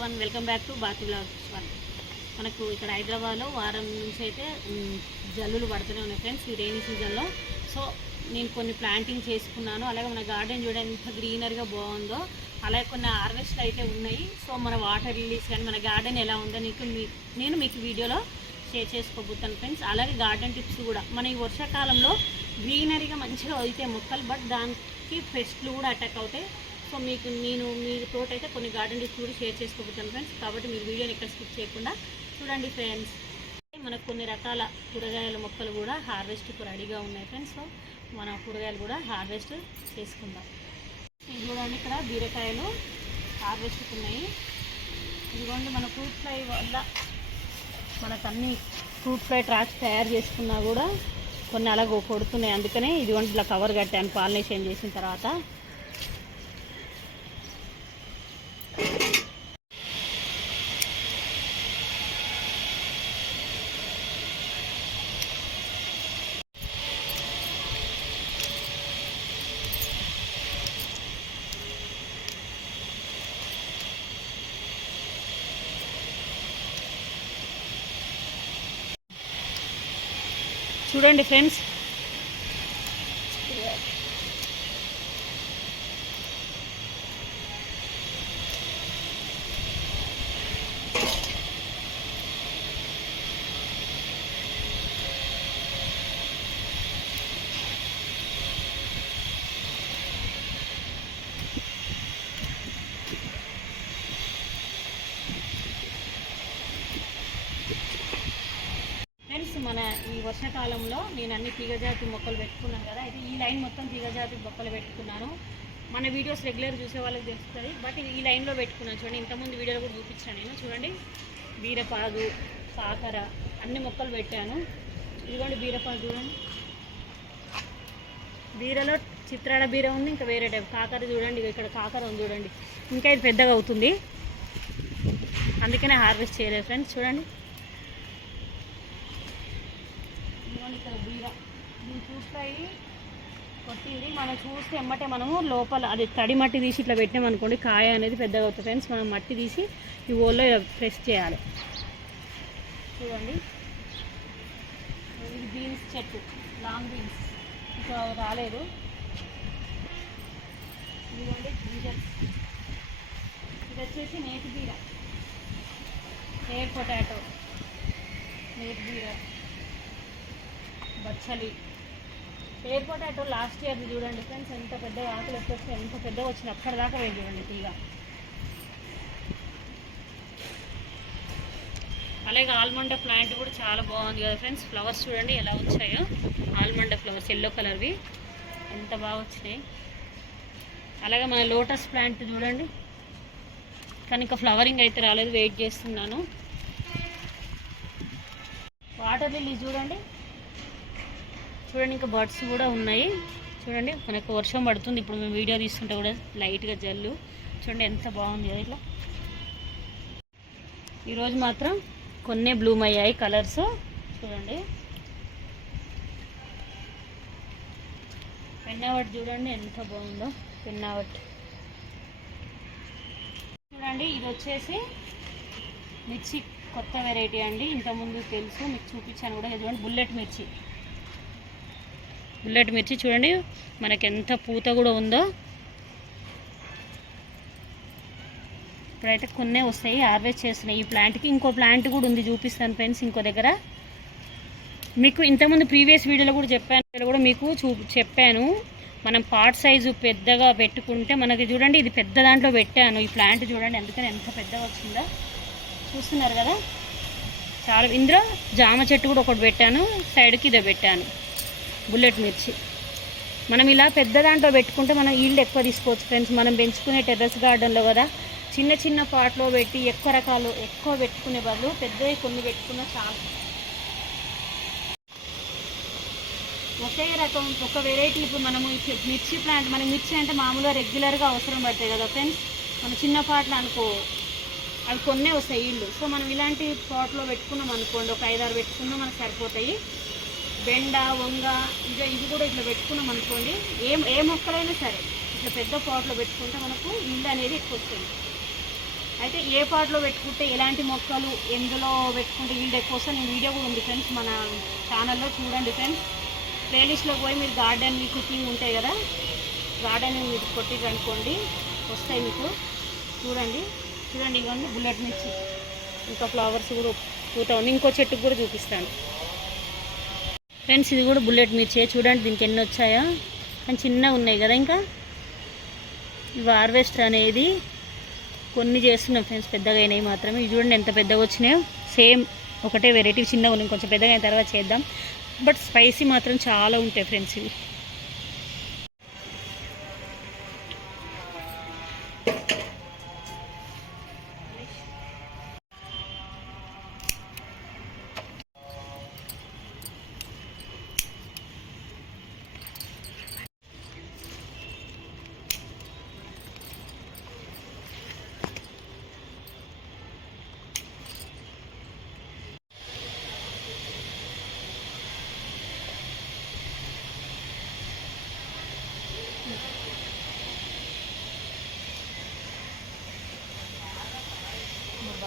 One welcome back to బాతి blogs. One మనకు ఇక్కడ హైదరాబాద్లో వారం నుంచి అయితే జల్లులు పడుతూనే ఉన్నాయి ఫ్రెండ్స్ ఈ రైనీ సీజన్లో. సో నేను కొన్ని ప్లాంటింగ్ చేసుకున్నాను. అలాగే మన గార్డెన్ చూడండి ఎంత గ్రీనరీగా బాగుందో. అలాగే కొన్ని హార్వెస్ట్ అయితే ఉన్నాయి. సో మన వాటర్ రిలీజ్ కానీ మన గార్డెన్ ఎలా ఉందో నీకు మీ- నేను మీకు వీడియోలో షేర్ చేసుకోబోతాను ఫ్రెండ్స్. అలాగే గార్డెన్ టిప్స్ కూడా. మన ఈ వర్షాకాలంలో గ్రీనరీగా మంచిగా అయితే మొక్కలు బట్ దానికి పెస్ట్లు కూడా అటాక్ అవుతాయి. సో మీకు నేను మీ తోట అయితే కొన్ని గార్డెన్ టిప్స్ కూడా షేర్ చేసుకోబోతాను ఫ్రెండ్స్. కాబట్టి మీరు వీడియోని ఎక్కడ స్కిప్ చేయకుండా చూడండి ఫ్రెండ్స్. మనకు కొన్ని రకాల కూరగాయల మొక్కలు కూడా హార్వెస్ట్కు రెడీగా ఉన్నాయి ఫ్రెండ్స్. సో మన కూరగాయలు కూడా హార్వెస్ట్ చేసుకుందాం. ఇది చూడండి ఇక్కడ బీరకాయలు హార్వెస్ట్కి ఉన్నాయి. ఇదిగోండి మన ఫ్రూట్ ఫ్లై వల్ల మనకు అన్ని ఫ్రూట్ ఫ్లై ట్రాక్స్ తయారు చేసుకున్నా కూడా కొన్ని అలాగ కొడుతున్నాయి. అందుకనే ఇదిగోండి ఇలా కవర్ కట్టాను పాలినేషన్ చేసిన తర్వాత. చూడండి ఫ్రెండ్స్ ఫ్రెండ్స్ మన ఈ వర్షాకాలంలో నేను అన్ని తీగజాతి మొక్కలు పెట్టుకున్నాను కదా అయితే ఈ లైన్ మొత్తం తీగజాతి మొక్కలు పెట్టుకున్నాను. మన వీడియోస్ రెగ్యులర్ చూసే వాళ్ళకి తెలుస్తుంది బట్ ఈ లైన్లో పెట్టుకున్నాను చూడండి. ఇంతకుముందు వీడియోలో కూడా చూపించాను నేను. చూడండి బీరపాదు కాకర అన్ని మొక్కలు పెట్టాను. ఇదిగోండి బీరపాదు చూడండి. బీరలో చిత్రాడ బీర ఉంది ఇంకా వేరే టైప్. కాకర చూడండి ఇక్కడ కాకర ఉంది చూడండి. ఇంకా ఇది పెద్దగా అవుతుంది. అందుకనే హార్వెస్ట్ చేయలేదు ఫ్రెండ్స్ చూడండి. చూడండి ఇక్కడ బీర. దీన్ని చూస్తే కొట్టింది. మనం చూస్తే ఎమ్మటే మనము లోపల అది తడి మట్టి తీసి ఇట్లా పెట్టామనుకోండి కాయ అనేది పెద్దగా అవుతుంది ఫ్రెండ్స్. మనం మట్టి తీసి ఈ ఓల్లో ప్రెస్ చేయాలి. చూడండి. ఇది బీన్స్ చెట్టు లాంగ్ బీన్స్. ఇంకా రాలేదు. ఇదిగోండి గింజలు ఇది వచ్చేసి నేతి బీర. Air potato. నేతి బీర. బచ్చలి ఎయిర్పోర్ట్ పొటాటో లాస్ట్ ఇయర్ చూడండి ఫ్రెండ్స్ ఎంత పెద్దగా ఆకులు వచ్చి ఎంత పెద్దగా వచ్చిన అక్కడిదాకా వేసి చూడండి తీగ. అలాగే ఆల్మండ ప్లాంట్ కూడా చాలా బాగుంది కదా ఫ్రెండ్స్ ఫ్లవర్స్ చూడండి ఎలా వచ్చాయో. ఆల్మండ ఫ్లవర్స్ ఎల్లో కలర్వి ఎంత బాగా వచ్చినాయి. అలాగే మన లోటస్ ప్లాంట్ చూడండి. కానీ ఇంకా ఫ్లవరింగ్ అయితే రాలేదు వెయిట్ చేస్తున్నాను. వాటర్ లిల్లీ చూడండి. చూడండి ఇంకా బర్డ్స్ కూడా ఉన్నాయి. చూడండి మనకు వర్షం పడుతుంది. ఇప్పుడు మేము వీడియో తీసుకుంటే కూడా లైట్గా జల్లు. చూడండి ఎంత బాగుంది కదా ఇట్లా. ఈరోజు మాత్రం కొన్నే బ్లూమ్ అయ్యాయి కలర్స్. చూడండి. పెన్నావట్ చూడండి ఎంత బాగుందో. పెన్నావట్. చూడండి ఇది వచ్చేసి మిర్చి కొత్త వెరైటీ అండి. ఇంతకుముందు తెలుసు మీకు చూపించాను కూడా. చూడండి బుల్లెట్ మిర్చి. బుల్లెట్ మిర్చి చూడండి. మనకి ఎంత పూత కూడా ఉందో. ఇప్పుడైతే కొన్నే వస్తాయి హార్వెస్ట్ చేస్తున్నాయి. ఈ ప్లాంట్కి ఇంకో ప్లాంట్ కూడా ఉంది చూపిస్తాను ఫ్రెండ్స్ ఇంకో దగ్గర. మీకు ఇంతకుముందు ప్రీవియస్ వీడియోలో కూడా చెప్పాను కూడా మీకు చూ చెప్పాను. మనం పార్ట్ సైజు పెద్దగా పెట్టుకుంటే మనకి చూడండి ఇది పెద్ద దాంట్లో పెట్టాను ఈ ప్లాంట్ చూడండి అందుకని ఎంత పెద్దగా వచ్చిందో. చూస్తున్నారు కదా? చాలా ఇందులో జామ చెట్టు కూడా ఒకటి పెట్టాను సైడ్కి ఇదో పెట్టాను. బుల్లెట్ మిర్చి. మనం ఇలా పెద్ద దాంట్లో పెట్టుకుంటే మనం ఈల్డ్ ఎక్కువ తీసుకోవచ్చు ఫ్రెండ్స్. మనం పెంచుకునే టెర్రస్ గార్డెన్లో కదా చిన్న చిన్న పాట్లో పెట్టి ఎక్కువ రకాలు ఎక్కువ పెట్టుకునే బదులు పెద్దవి కొన్ని పెట్టుకున్న చాలు. ఒకే రకం ఒక వెరైటీ ఇప్పుడు మనము మిర్చి ప్లాంట్ మనం మిర్చి అంటే మామూలుగా రెగ్యులర్గా అవసరం పడతాయి కదా ఫ్రెండ్స్ మన చిన్న పాటలు అనుకో అవి కొన్నే వస్తాయి ఇల్లు సో మనం ఇలాంటి పాట్లో పెట్టుకున్నాం అనుకోండి ఒక ఐదారు పెట్టుకున్నా మనకు సరిపోతాయి. బెండ వంగ ఇక ఇది కూడా ఇట్లా పెట్టుకున్నాం అనుకోండి ఏం ఏ మొక్కలైనా సరే ఇట్లా పెద్ద పాట్లో పెట్టుకుంటే మనకు ఇల్లు అనేది ఎక్కువ వస్తుంది అయితే ఏ పాటలో పెట్టుకుంటే ఎలాంటి మొక్కలు ఎందులో పెట్టుకుంటే ఇల్లు ఎక్కువ వస్తే నేను వీడియో కూడా ఉంది ఫ్రెండ్స్ మన ఛానల్లో చూడండి ఫ్రెండ్స్. ప్లేలిస్ట్లో పోయి మీరు గార్డెన్ కుకింగ్ ఉంటాయి కదా గార్డెన్ మీరు కొట్టిరు అనుకోండి వస్తాయి మీకు. చూడండి చూడండి ఇవన్నీ బుల్లెట్ మిర్చి ఇంకా ఫ్లవర్స్ కూడా పూత ఉంది ఇంకో చెట్టుకు కూడా చూపిస్తాను. ఫ్రెండ్స్ ఇది కూడా బుల్లెట్ మిర్చి చూడండి దీనికి ఎన్ని వచ్చాయో. కానీ చిన్నగా ఉన్నాయి కదా ఇంకా. ఇవి హార్వెస్ట్ అనేది కొన్ని చేస్తున్నాం ఫ్రెండ్స్ పెద్దగా అయినాయి మాత్రమే. ఇవి చూడండి ఎంత పెద్దగా వచ్చినాయో. సేమ్ ఒకటే వెరైటీ చిన్నగా ఉన్నాయి. కొంచెం పెద్దగా అయిన తర్వాత చేద్దాం. బట్ స్పైసీ మాత్రం చాలా ఉంటాయి ఫ్రెండ్స్ ఇవి.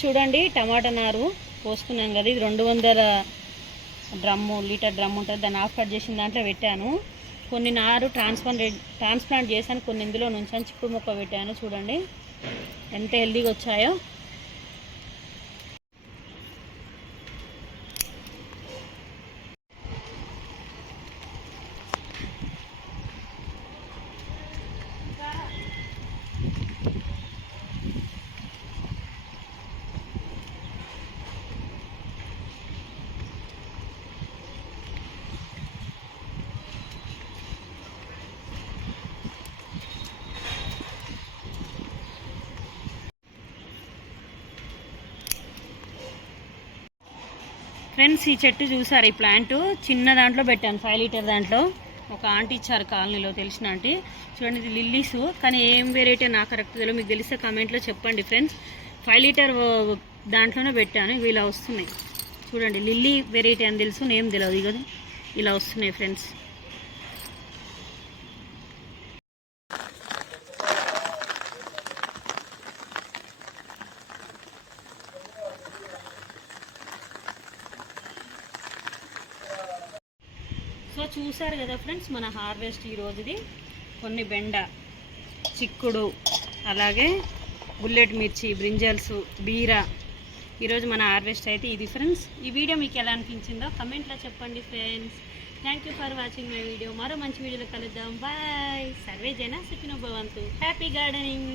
చూడండి టమాటా నారు పోసుకున్నాను కదా ఇది రెండు వందల డ్రమ్ము లీటర్ డ్రమ్ ఉంటుంది. దాన్ని ఆఫ్ కట్ చేసిన దాంట్లో పెట్టాను. కొన్ని నారు ట్రాన్స్ప్లాంట్ ట్రాన్స్ప్లాంట్ చేశాను కొన్ని ఇందులో నుంచాను చిక్కుడు మొక్క పెట్టాను. చూడండి ఎంత హెల్దీగా వచ్చాయో. ఫ్రెండ్స్ ఈ చెట్టు చూసారు? ఈ ప్లాంట్ చిన్న దాంట్లో పెట్టాను ఫైవ్ లీటర్ దాంట్లో. ఒక ఆంటీ ఇచ్చారు కాలనీలో తెలిసిన ఆంటీ. చూడండి ఇది లిల్లీస్ కానీ ఏం వెరైటీ నాకు కరెక్ట్ తెలియదు మీకు తెలిస్తే కమెంట్లో చెప్పండి ఫ్రెండ్స్. ఫైవ్ లీటర్ దాంట్లోనే పెట్టాను ఇవి ఇలా వస్తున్నాయి. చూడండి లిల్లీ వెరైటీ అని తెలుసు నేమ్ తెలియదు ఇక ఇలా వస్తున్నాయి ఫ్రెండ్స్. చూసారు కదా ఫ్రెండ్స్ మన హార్వెస్ట్ ఈ రోజుది. కొన్ని బెండ చిక్కుడు అలాగే బుల్లెట్ మిర్చి బ్రింజల్స్ బీర ఈరోజు మన హార్వెస్ట్ అయితే ఇది ఫ్రెండ్స్. ఈ వీడియో మీకు ఎలా అనిపించిందో కమెంట్లో చెప్పండి friends. Thank you for watching my video మరో మంచి వీడియోలో కలుద్దాం. బాయ్ సర్వే జన సుఖినో భవంతు. Happy gardening